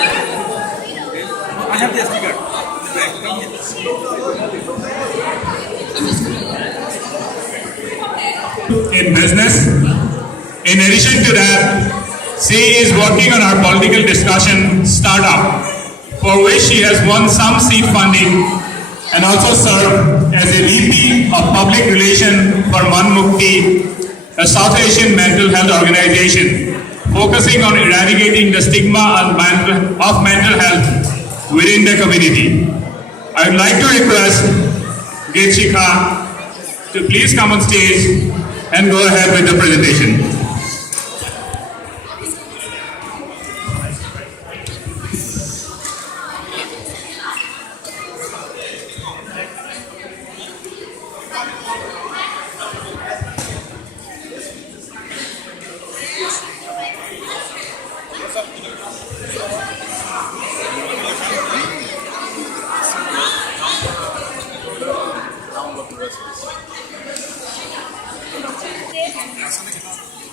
I have the speaker. Come here. In business. In addition to that, she is working on our political discussion startup, for which she has won some seed funding and also served as a VP of Public Relations for MannMukti, a South Asian mental health organization focusing on eradicating the stigma of mental health within the community. I would like to request Gitchika to please come on stage and go ahead with the presentation.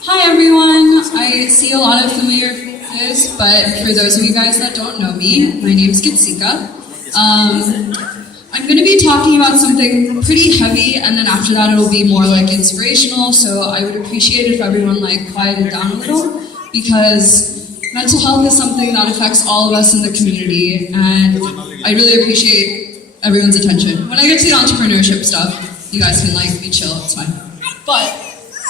Hi everyone, I see a lot of familiar faces, but for those of you guys that don't know me, my name's Gitsika. I'm going to be talking about something pretty heavy, and then after that it'll be more like inspirational, so I would appreciate if everyone quieted down a little, because mental health is something that affects all of us in the community, and I really appreciate everyone's attention. When I get to the entrepreneurship stuff, you guys can be chill, it's fine. But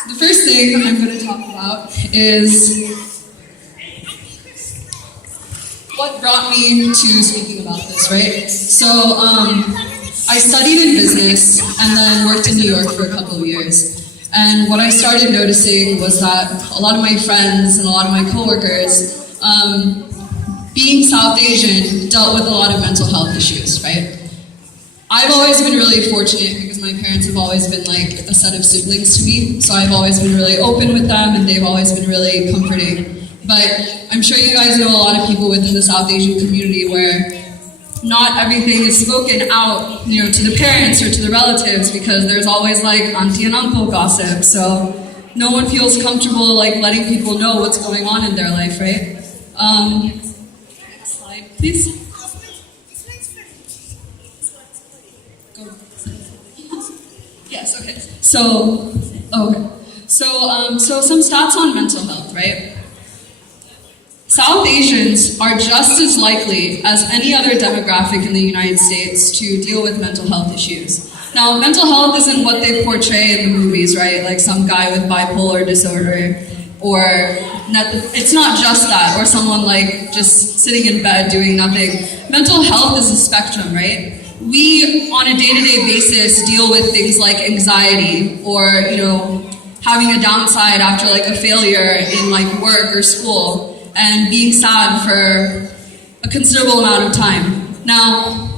the first thing I'm going to talk about is what brought me to speaking about this, right? So I studied in business and then worked in New York for a couple of years. And what I started noticing was that a lot of my friends and a lot of my coworkers, being South Asian, dealt with a lot of mental health issues, right? I've always been really fortunate because my parents have always been a set of siblings to me, so I've always been really open with them and they've always been really comforting. But I'm sure you guys know a lot of people within the South Asian community where not everything is spoken out, to the parents or to the relatives, because there's always auntie and uncle gossip, so no one feels comfortable letting people know what's going on in their life, right? Next slide, please. Yes, okay. So some stats on mental health, right? South Asians are just as likely as any other demographic in the United States to deal with mental health issues. Now, mental health isn't what they portray in the movies, right? Like some guy with bipolar disorder, it's not just that, or someone just sitting in bed doing nothing. Mental health is a spectrum, right? We, on a day-to-day basis, deal with things like anxiety or, having a downside after a failure in work or school and being sad for a considerable amount of time. Now,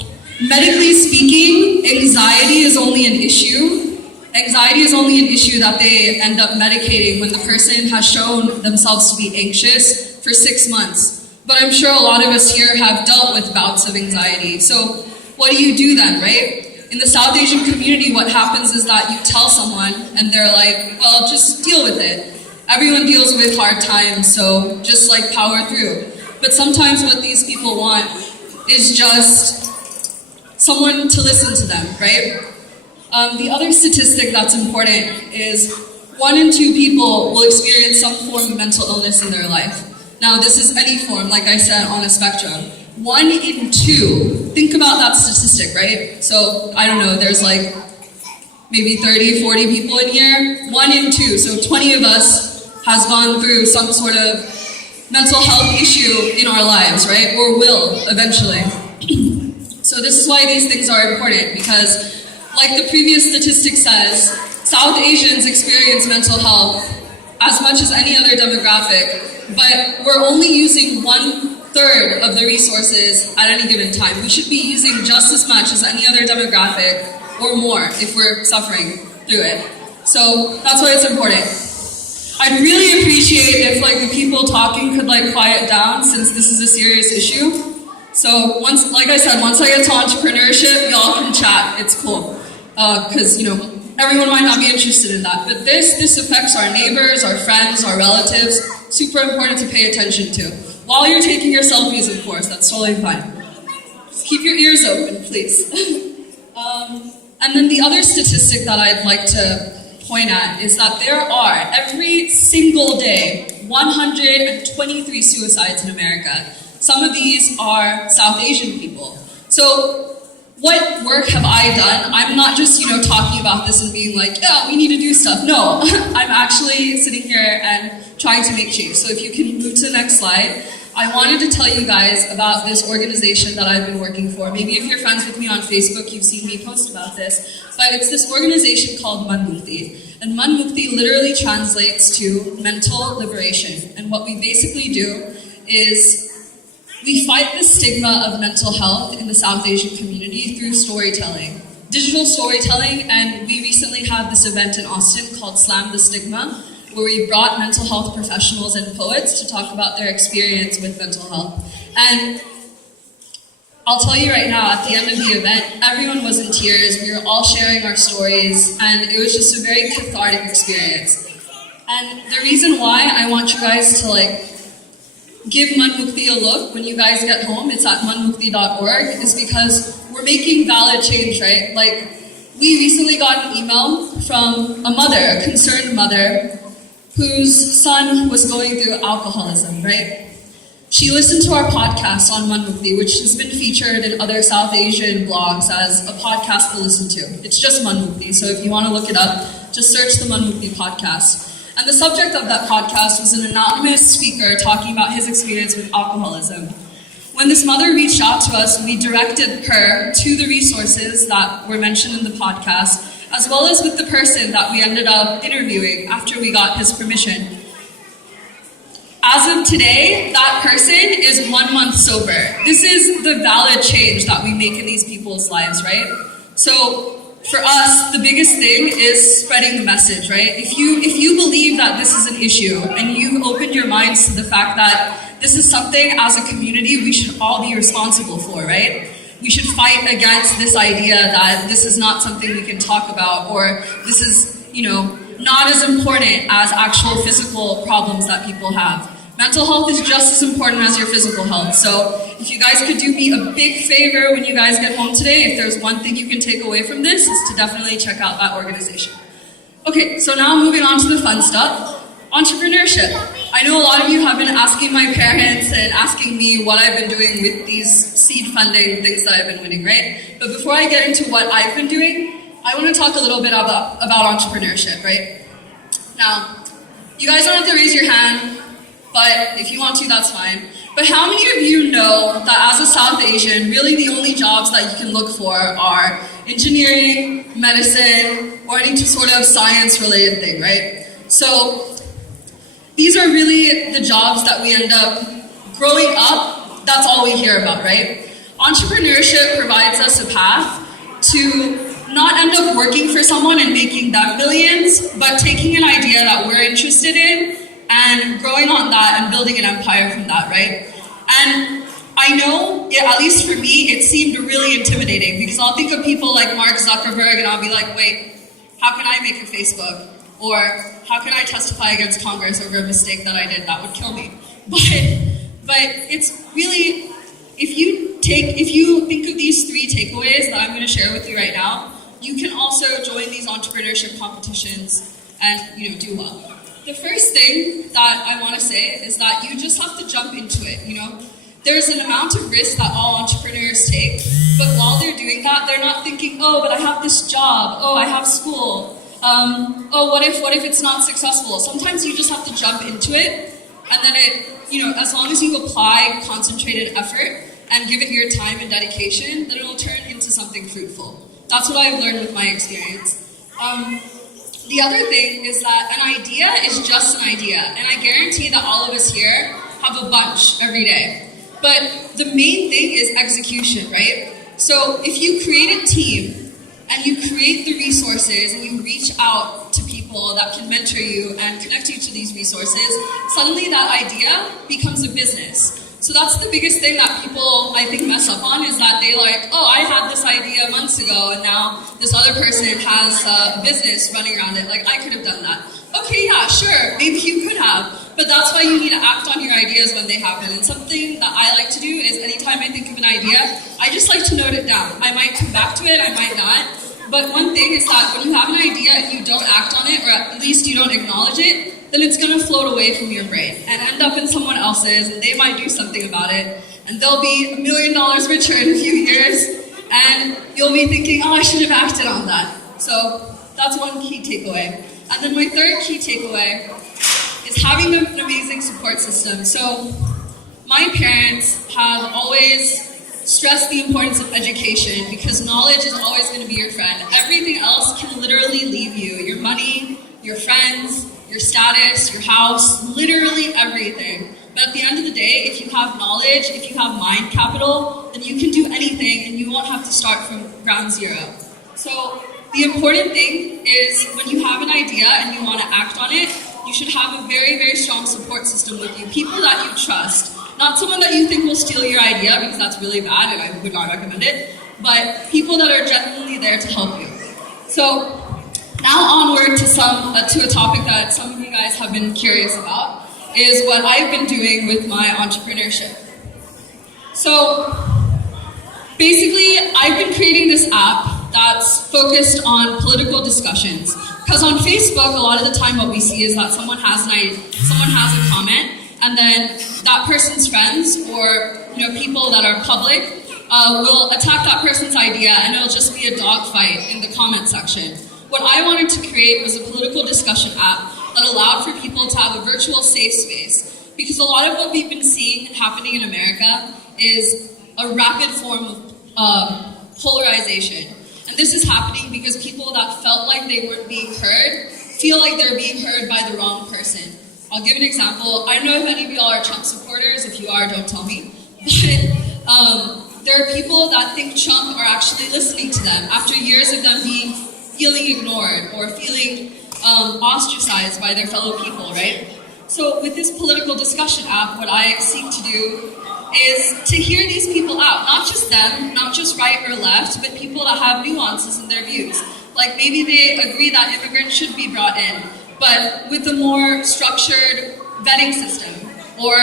medically speaking, anxiety is only an issue. Anxiety is only an issue that they end up medicating when the person has shown themselves to be anxious for 6 months. But I'm sure a lot of us here have dealt with bouts of anxiety. So what do you do then, right? In the South Asian community, what happens is that you tell someone and they're well, just deal with it. Everyone deals with hard times, so just power through. But sometimes what these people want is just someone to listen to them, right? The other statistic that's important is 1 in 2 people will experience some form of mental illness in their life. Now, this is any form, like I said, on a spectrum. 1 in 2, think about that statistic, right? So, I don't know, there's maybe 30, 40 people in here. 1 in 2, so 20 of us has gone through some sort of mental health issue in our lives, right? Or will, eventually. So this is why these things are important, because like the previous statistic says, South Asians experience mental health as much as any other demographic, but we're only using 1/3 of the resources at any given time. We should be using just as much as any other demographic or more if we're suffering through it. So that's why it's important. I'd really appreciate if the people talking could quiet down, since this is a serious issue. So once I get to entrepreneurship, y'all can chat. It's cool. Because, everyone might not be interested in that. But this affects our neighbors, our friends, our relatives. Super important to pay attention to. While you're taking your selfies, of course, that's totally fine. Just keep your ears open, please. And then the other statistic that I'd like to point at is that there are, every single day, 123 suicides in America. Some of these are South Asian people. So what work have I done? I'm not just, talking about this and being like, yeah, we need to do stuff. No, I'm actually sitting here and trying to make change. So if you can move to the next slide. I wanted to tell you guys about this organization that I've been working for. Maybe if you're friends with me on Facebook, you've seen me post about this. But it's this organization called MannMukti. And MannMukti literally translates to mental liberation. And what we basically do is we fight the stigma of mental health in the South Asian community through storytelling. Digital storytelling, and we recently had this event in Austin called Slam the Stigma, where we brought mental health professionals and poets to talk about their experience with mental health. And I'll tell you right now, at the end of the event, everyone was in tears. We were all sharing our stories, and it was just a very cathartic experience. And the reason why I want you guys to give MannMukti a look when you guys get home, it's at mannmukti.org, is because we're making valid change, right? We recently got an email from a mother, a concerned mother, whose son was going through alcoholism, right? She listened to our podcast on MannMukti, which has been featured in other South Asian blogs as a podcast to listen to. It's just MannMukti, so if you want to look it up, just search the MannMukti podcast. And the subject of that podcast was an anonymous speaker talking about his experience with alcoholism. When this mother reached out to us, we directed her to the resources that were mentioned in the podcast, as well as with the person that we ended up interviewing after we got his permission. As of today, that person is 1 month sober. This is the valid change that we make in these people's lives, right? So for us, the biggest thing is spreading the message, right? If you believe that this is an issue and you opened your minds to the fact that this is something as a community we should all be responsible for, right? We should fight against this idea that this is not something we can talk about, or this is, not as important as actual physical problems that people have. Mental health is just as important as your physical health. So if you guys could do me a big favor when you guys get home today, if there's one thing you can take away from this, is to definitely check out that organization. Okay, so now moving on to the fun stuff. Entrepreneurship. I know a lot of you have been asking my parents and asking me what I've been doing with these seed funding things that I've been winning, right? But before I get into what I've been doing, I want to talk a little bit about entrepreneurship, right? Now, you guys don't have to raise your hand, but if you want to, that's fine. But how many of you know that as a South Asian, really the only jobs that you can look for are engineering, medicine, or any sort of science-related thing, right? So these are really the jobs that we end up growing up, that's all we hear about, right? Entrepreneurship provides us a path to not end up working for someone and making them millions, but taking an idea that we're interested in and growing on that and building an empire from that, right? And I know, at least for me, it seemed really intimidating because I'll think of people like Mark Zuckerberg and I'll be like, wait, how can I make a Facebook? Or how can I testify against Congress over a mistake that I did? That would kill me. But it's really, if you think of these 3 takeaways that I'm going to share with you right now, you can also join these entrepreneurship competitions and do well. The first thing that I want to say is that you just have to jump into it. There's an amount of risk that all entrepreneurs take, but while they're doing that, they're not thinking, oh, but I have this job, oh, I have school. Oh, what if it's not successful? Sometimes you just have to jump into it, and then as long as you apply concentrated effort and give it your time and dedication, then it'll turn into something fruitful. That's what I've learned with my experience. The other thing is that an idea is just an idea, and I guarantee that all of us here have a bunch every day. But the main thing is execution, right? So if you create a team, and you create the resources and you reach out to people that can mentor you and connect you to these resources, suddenly that idea becomes a business. So that's the biggest thing that people, I think, mess up on, is that they I had this idea months ago and now this other person has a business running around it. I could have done that. Okay, yeah, sure, maybe you could have. But that's why you need to act on your ideas when they happen. And something that I like to do is anytime I think of an idea, I just like to note it down. I might come back to it, I might not. But one thing is that when you have an idea and you don't act on it, or at least you don't acknowledge it, then it's going to float away from your brain and end up in someone else's, and they might do something about it, and they'll be $1 million richer in a few years, and you'll be thinking, oh, I should have acted on that. So that's one key takeaway. And then my third key takeaway is having an amazing support system. So my parents have always stressed the importance of education because knowledge is always going to be your friend. Everything else can literally leave you. Your money, your friends, your status, your house, literally everything. But at the end of the day, if you have knowledge, if you have mind capital, then you can do anything and you won't have to start from ground zero. So the important thing is when you have an idea and you want to act on it, you should have a very, very strong support system with you. People that you trust. Not someone that you think will steal your idea, because that's really bad and I would not recommend it, but people that are genuinely there to help you. So now onward to a topic that some of you guys have been curious about, is what I've been doing with my entrepreneurship. So basically, I've been creating this app that's focused on political discussions. Because on Facebook, a lot of the time what we see is that someone has a comment, and then that person's friends or people that are public will attack that person's idea, and it'll just be a dogfight in the comment section. What I wanted to create was a political discussion app that allowed for people to have a virtual safe space. Because a lot of what we've been seeing happening in America is a rapid form of polarization. And this is happening because people that felt like they weren't being heard feel like they're being heard by the wrong person. I'll give an example. I don't know if any of y'all are Trump supporters. If you are, don't tell me. But there are people that think Trump are actually listening to them after years of them feeling ignored or feeling ostracized by their fellow people, right? So with this political discussion app, what I seek to do is to hear these people out. Not just them, not just right or left, but people that have nuances in their views. Like maybe they agree that immigrants should be brought in, but with a more structured vetting system. Or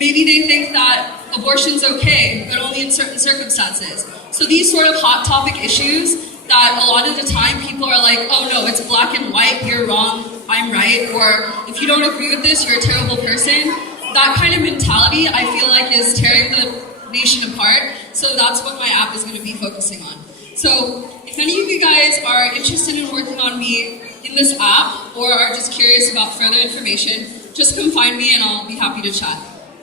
maybe they think that abortion's okay, but only in certain circumstances. So these sort of hot topic issues that a lot of the time people are like, oh no, it's black and white, you're wrong, I'm right, or if you don't agree with this, you're a terrible person. That kind of mentality, I feel like, is tearing the nation apart. So that's what my app is going to be focusing on. So if any of you guys are interested in working on me in this app or are just curious about further information, just come find me and I'll be happy to chat.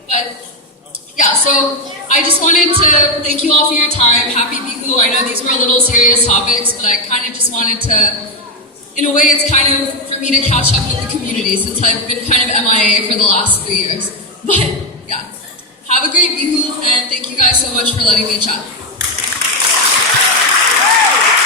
But yeah, so I just wanted to thank you all for your time. Happy Bihu. I know these were a little serious topics, but I kind of just wanted to, in a way, it's kind of for me to catch up with the community since I've been kind of MIA for the last 3 years. But yeah, have a great Bihu and thank you guys so much for letting me chat.